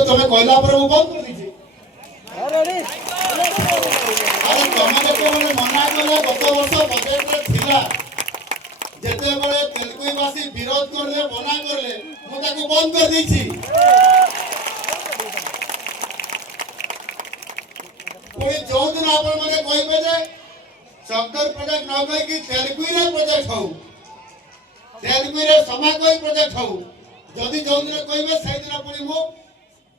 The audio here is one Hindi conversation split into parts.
तो तुम्हें कहला पर वो बंद कर दीजिए। अरे तुम जो मना कले गत वर्ष बजेट रे थिला जेते बळे तेलुगुवासी विरोध करले मना करले मु ताको बंद कर दीची। कोई जो दिन आपण माने कहबे जे शंकर प्रोजेक्ट न कहि कि तेलुगु रे प्रोजेक्ट हो, तेलुगु रे समा कोई प्रोजेक्ट हो, जदि जो दिन कहबे से दिन पुनी मु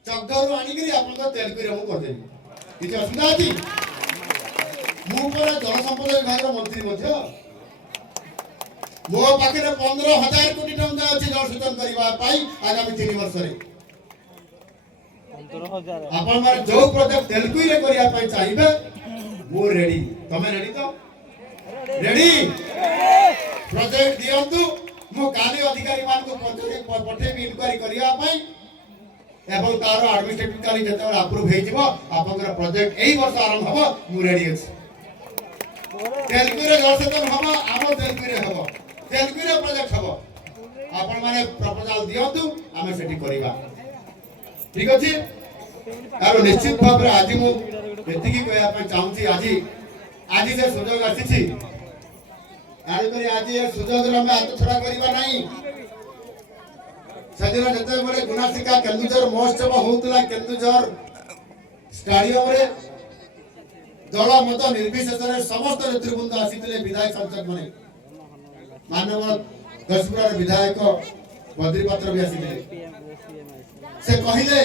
चक्कर आनी करी आपण को तेलुगु रे मु कर देबी। किछ असुविधा अछि? मु पर जल संपदा विभाग मंत्री मध्य मो पाखे 15,000 कोटी टंका अछि जल सेचन करबा पाई आगामी 3 वर्ष रे। आपण मारे जो प्रोजेक्ट तेलुगु रे करिया पाई चाहिबे मु रेडी। तमे रेडी तो? रेडी? प्रोजेक्ट दियंतु मु काली अधिकारी मान को पठे भी इंक्वायरी करिया पाई एवं तार एडमिनिस्ट्रेटिव काली जते अप्रूव हे जिवो आपनकर प्रोजेक्ट एई वर्ष आरंभ हबो मु रेडी अछि। तेलुगु रे जल सेचन हबो आमो तेलुगु रे हबो, तेलुगु रे प्रोजेक्ट हबो। आपण माने प्रपोजल दियंतु आमे सेठी करिबा। ठीक अछि? आरो निश्चित भाव रे आज मु एतिकी कहया पे चाहूची आज से सुजोग आसीची आरो करी आज ए सुजोग रे हम हाथ छड़ा करिबा नाही। सदिन जते बळे गुनासिका केन्दुझर महोत्सव होतला केन्दुझर स्टेडियम रे दल मत निर्विशेष रे समस्त नेतृवृंद आसीतिले विधायक सांसद माने मानव 10 विधायक बद्री पात्र भी आसीतिले। से कहिले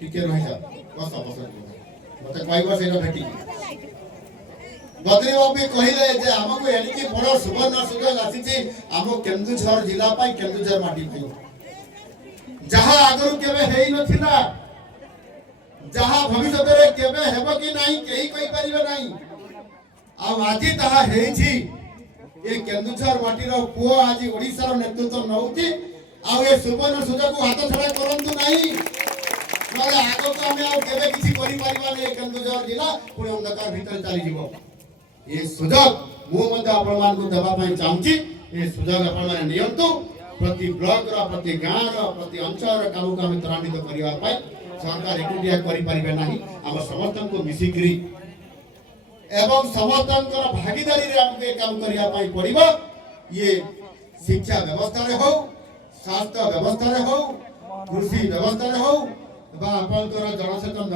टिके रहि जा बस मते कहबो सेनो भेटी बद्री बाबू कहिले जे हमको एनी की बड़ सुवर्ण सुजोग आसीची हमो केन्दुझर जिला पाई केन्दुझर माटी पाई जहा आगरु केबे हेई नथिला जहा भविष्य रे केबे हेबो कि नाही केही कहि परिबे नाही। आ आजि तहा हेइछि ए केन्दुझर माटी रो पुओ आजि ओडिसा रो नेतृत्व नउछि। आ ए सुवर्ण सुजोग को हाथ छड़ा करंतु नाही नले आगो को हमें आ केबे किछि करि परिबा नै। केन्दुझर जिला पुणे अंधकार भीतर चली जिवो। ये सुजोग मु मते आपण मान को देबा पई चाहूची। ए सुजोग आपण माने नियंतु प्रति ब्लॉक रो प्रति गां रो प्रति अंचल रो काम को हम त्वरान्वित करिवा पई सरकार एकुटिया करि परिबे नाही। हम समस्त को मिसिकरी एवं समस्त भागीदारी रे हमके काम करिया पई पड़िबो। ये शिक्षा व्यवस्था रे हो, स्वास्थ्य व्यवस्था रे हो, कृषि व्यवस्था रे हो, बा आपनकर जलसेचन